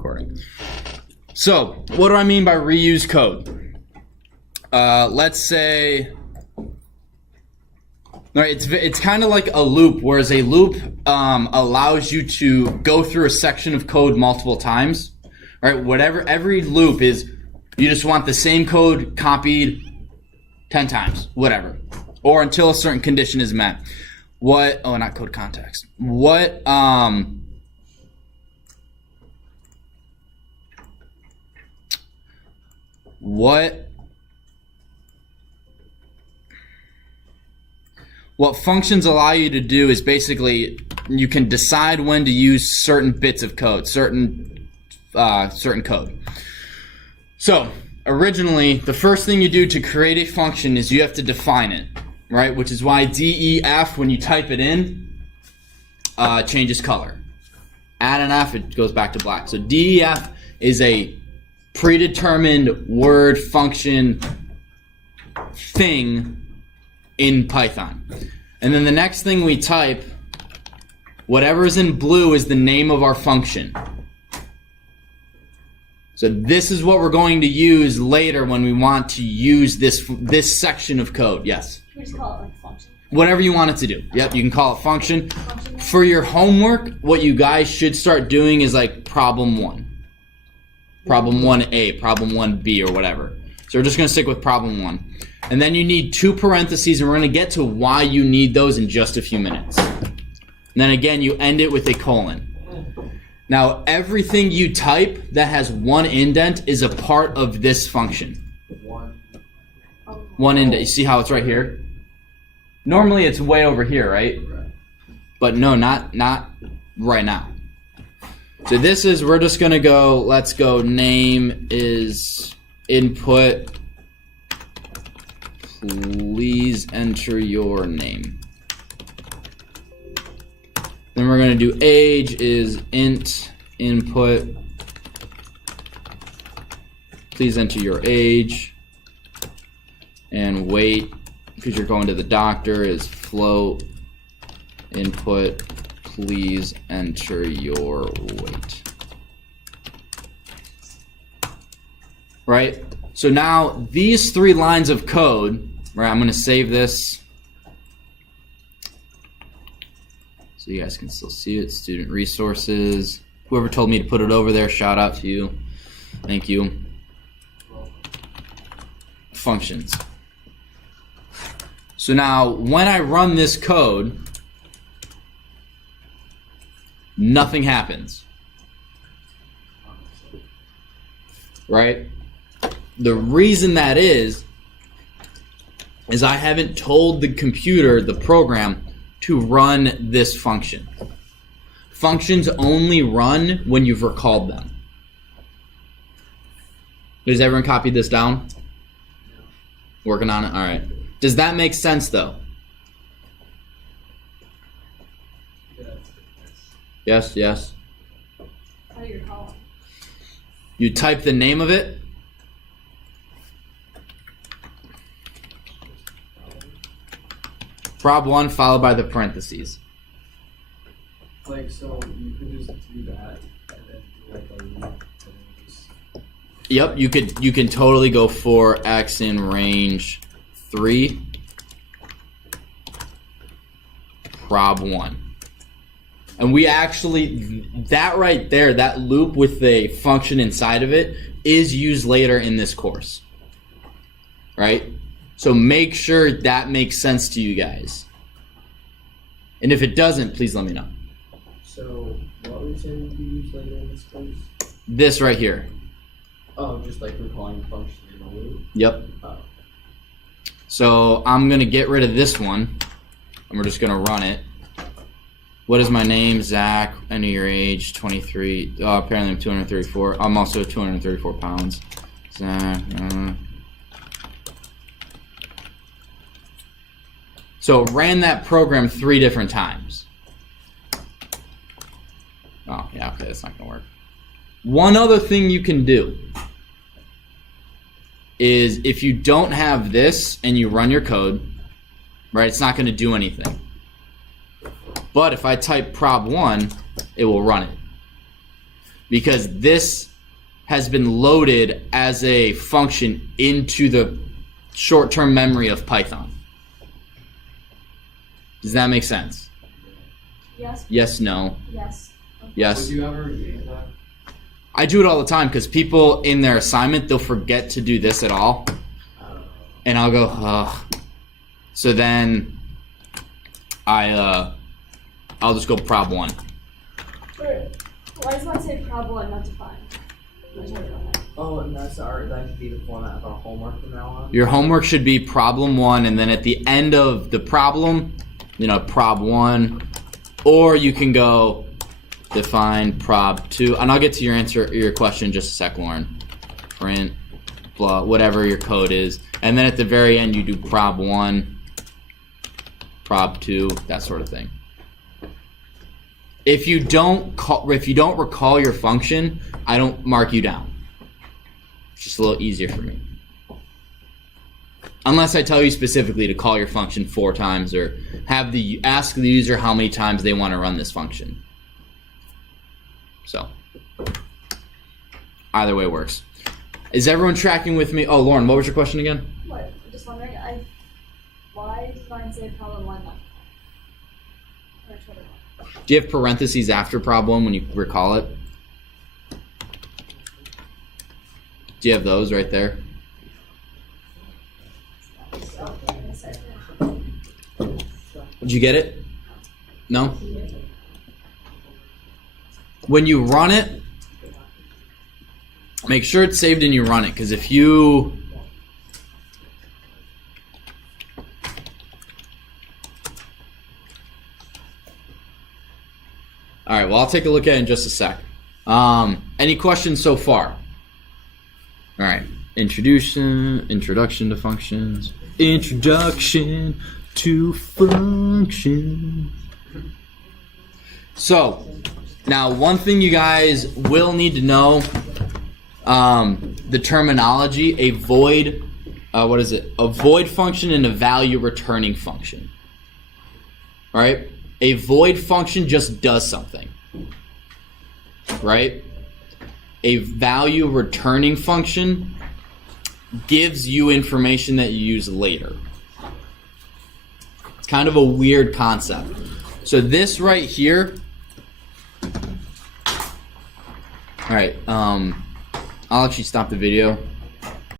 recording. So, what do I mean by reuse code? Let's say, all right, it's kind of like a loop, whereas a loop allows you to go through a section of code multiple times. All right, whatever every loop is, you just want the same code copied 10 times, whatever, or until a certain condition is met. What? Oh, not code context. What? What functions allow you to do is basically you can decide when to use certain bits of code, certain code. So originally, the first thing you do to create a function is you have to define it, right? Which is why DEF, when you type it in, changes color. Add an F, it goes back to black. So DEF is a predetermined word function thing in Python. And then the next thing we type, whatever is in blue is the name of our function. So this is what we're going to use later when we want to use this section of code. Yes? Can we just call it like function? Whatever you want it to do. Yep, you can call it function. For your homework, what you guys should start doing is like problem 1. Problem 1A, problem 1B, or whatever. So we're just going to stick with problem 1. And then you need 2 parentheses, and we're going to get to why you need those in just a few minutes. And then again, you end it with a colon. Now, everything you type that has 1 indent is a part of this function. 1 indent. You see how it's right here? Normally it's way over here, right? But no, not right now. So this is, we're just going to go, let's go, name is input. Please enter your name. Then we're going to do age is int input. Please enter your age. And weight, because you're going to the doctor, is float input. Please enter your weight. Right? So now these 3 lines of code, right, I'm going to save this so you guys can still see it. Student resources. Whoever told me to put it over there, shout out to you. Thank you. Functions. So now when I run this code, nothing happens. Right? The reason that is I haven't told the computer, the program, to run this function. Functions only run when you've recalled them. Does everyone copy this down? Working on it? All right. Does that make sense, though? Yes, yes. How do you recall it? You type the name of it. Prob 1 followed by the parentheses. Like, so you could just do that and then do like a loop and then just... Yep, you can totally go for x in range 3. Prob 1. And we actually, that right there, that loop with the function inside of it is used later in this course. Right? So make sure that makes sense to you guys. And if it doesn't, please let me know. So what were you saying you use later in this course? This right here. Oh, just like recalling function in a loop? Yep. Oh. So I'm going to get rid of this one, and we're just going to run it. What is my name? Zach. Enter your age, 23. Oh, apparently I'm 234. I'm also 234 pounds. Zach. So it ran that program 3 different times. Oh, yeah, okay, that's not going to work. One other thing you can do is if you don't have this and you run your code, right, it's not going to do anything. But if I type prob1, it will run it. because this has been loaded as a function into the short-term memory of Python. Does that make sense? Yes. Yes, no, Yes. yes. Would you ever use that? I do it all the time because people in their assignment, they'll forget to do this at all. And I'll go, ugh. So then I'll just go prob 1. Wait, why does mine say prob 1 not defined? Oh, and that could be the format of our homework from now on. Your homework should be problem 1, and then at the end of the problem, prob 1. Or you can go define prob 2. And I'll get to your question in just a sec, Lauren. Print, blah, whatever your code is. And then at the very end, you do prob 1, prob 2, that sort of thing. If you don't recall your function, I don't mark you down. It's just a little easier for me. Unless I tell you specifically to call your function 4 times or ask the user how many times they want to run this function. So, either way works. Is everyone tracking with me? Oh, Lauren, what was your question again? What? I'm just wondering, why does mine say problem 1 not defined? Do you have parentheses after problem when you recall it? Do you have those right there? Did you get it? No? When you run it, make sure it's saved and you run it, because if you... Alright, well, I'll take a look at it in just a sec. Any questions so far? Alright, introduction to functions. Introduction to functions. So, now one thing you guys will need to know, the terminology, a void, a void function and a value returning function. Alright? A void function just does something, right? A value returning function gives you information that you use later. It's kind of a weird concept. So this right here, all right, I'll actually stop the video.